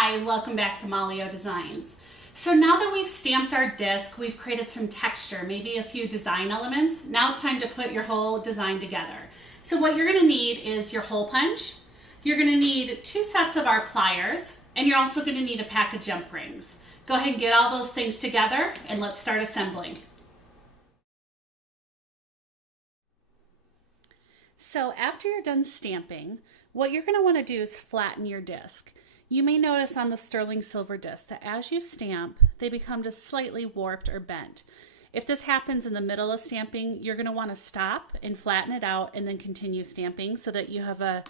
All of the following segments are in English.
Hi, and welcome back to Malio Designs. So now that we've stamped our disc, we've created some texture, maybe a few design elements. Now it's time to put your whole design together. So what you're gonna need is your hole punch. You're gonna need 2 sets of our pliers, and you're also gonna need a pack of jump rings. Go ahead and get all those things together, and let's start assembling. So after you're done stamping, what you're gonna wanna do is flatten your disc. You may notice on the sterling silver disc that as you stamp, they become just slightly warped or bent. If this happens in the middle of stamping, you're going to want to stop and flatten it out and then continue stamping so that you have a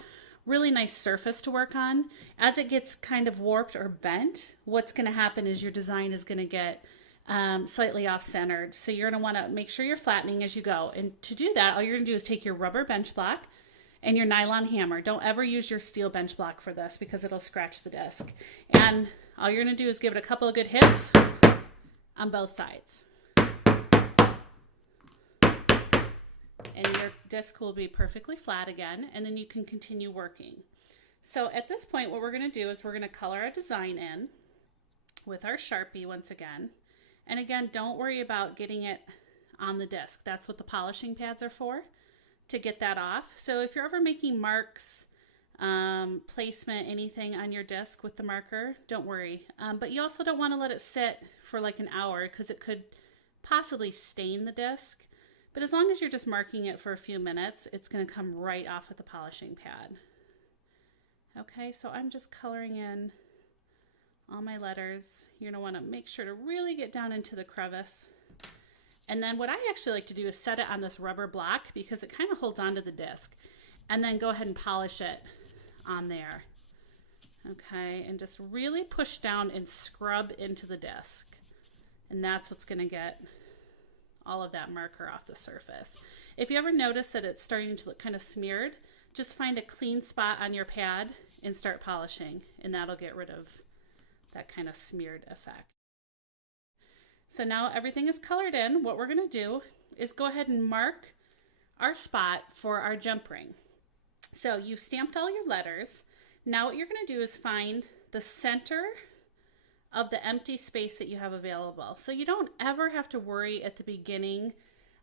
really nice surface to work on. As it gets kind of warped or bent, what's going to happen is your design is going to get slightly off-centered. So you're going to want to make sure you're flattening as you go. And to do that, all you're going to do is take your rubber bench block and your nylon hammer. Don't ever use your steel bench block for this because it'll scratch the disc. And all you're gonna do is give it a couple of good hits on both sides. And your disc will be perfectly flat again, and then you can continue working. So at this point, what we're gonna do is we're gonna color our design in with our Sharpie once again. And again, don't worry about getting it on the disc. That's what the polishing pads are for, to get that off. So if you're ever making marks, placement, anything on your disc with the marker, don't worry. But you also don't want to let it sit for like an hour because it could possibly stain the disc. But as long as you're just marking it for a few minutes, it's going to come right off with the polishing pad. Okay, so I'm just coloring in all my letters. You're going to want to make sure to really get down into the crevice. And then what I actually like to do is set it on this rubber block because it kind of holds onto the disc, and then go ahead and polish it on there. Okay, and just really push down and scrub into the disc. And that's what's gonna get all of that marker off the surface. If you ever notice that it's starting to look kind of smeared, just find a clean spot on your pad and start polishing, and that'll get rid of that kind of smeared effect. So now everything is colored in. What we're going to do is go ahead and mark our spot for our jump ring. So you've stamped all your letters. Now what you're going to do is find the center of the empty space that you have available. So you don't ever have to worry at the beginning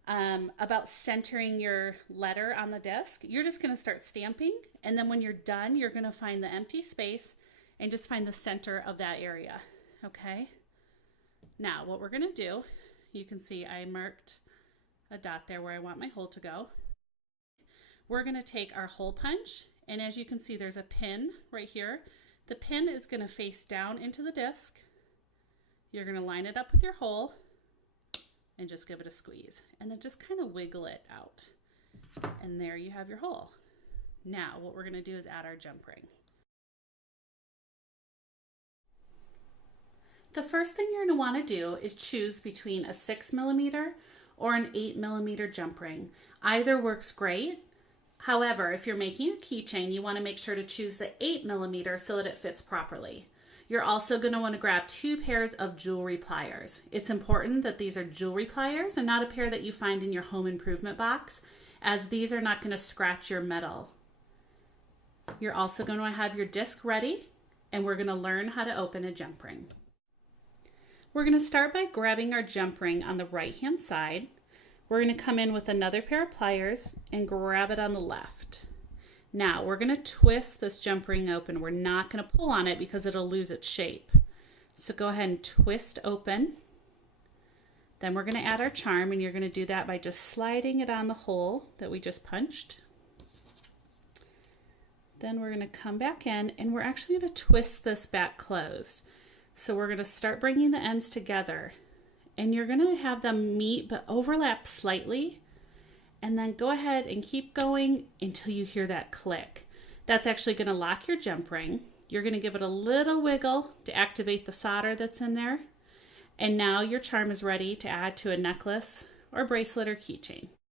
about centering your letter on the disc. You're just going to start stamping, and then when you're done, you're going to find the empty space and just find the center of that area. Okay? Now, what we're going to do, you can see I marked a dot there where I want my hole to go. We're going to take our hole punch, and as you can see, there's a pin right here. The pin is going to face down into the disc. You're going to line it up with your hole and just give it a squeeze, and then just kind of wiggle it out. And there you have your hole. Now, what we're going to do is add our jump ring. The first thing you're going to want to do is choose between a 6mm or an 8mm jump ring. Either works great. However, if you're making a keychain, you want to make sure to choose the 8mm so that it fits properly. You're also going to want to grab 2 pairs of jewelry pliers. It's important that these are jewelry pliers and not a pair that you find in your home improvement box, as these are not going to scratch your metal. You're also going to have your disc ready, and we're going to learn how to open a jump ring. We're going to start by grabbing our jump ring on the right-hand side. We're going to come in with another pair of pliers and grab it on the left. Now, we're going to twist this jump ring open. We're not going to pull on it because it'll lose its shape. So go ahead and twist open. Then we're going to add our charm, and you're going to do that by just sliding it on the hole that we just punched. Then we're going to come back in, and we're actually going to twist this back closed. So we're going to start bringing the ends together, and you're going to have them meet but overlap slightly, and then go ahead and keep going until you hear that click. That's actually going to lock your jump ring. You're going to give it a little wiggle to activate the solder that's in there, and now your charm is ready to add to a necklace or bracelet or keychain.